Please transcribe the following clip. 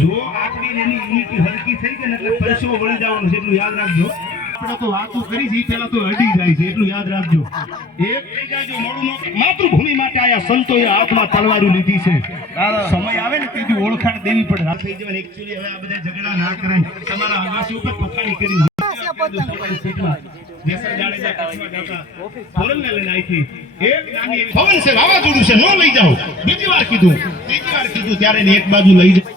જો આપણી એની યુનિટી હલકી થઈ ગઈ ને એટલે પરસેવો વળી જવાનું છે, એટલું યાદ રાખજો. આપણે તો વાતો કરી છે પેલા તો અડી જાય છે, એટલું યાદ રાખજો. એક થઈ જાજો મોડું ન. માતૃભૂમિ માટે આયા સંતોએ હાથમાં તલવારો લીધી છે. સમય આવે ને તેથી ઓળખાણ દેવી પડે. રાત થઈ જવાની. એક્ચ્યુઅલી હવે આ બધા ઝઘડા ના કરાય. તમારા આગાસી ઉપર પથારી કરી પવન છે, વાવાઝોડું છે, નો લઈ જાઓ. બીજી વાર કીધું, ત્રીજી વાર કીધું ત્યારે એક બાજુ લઈ જાઓ.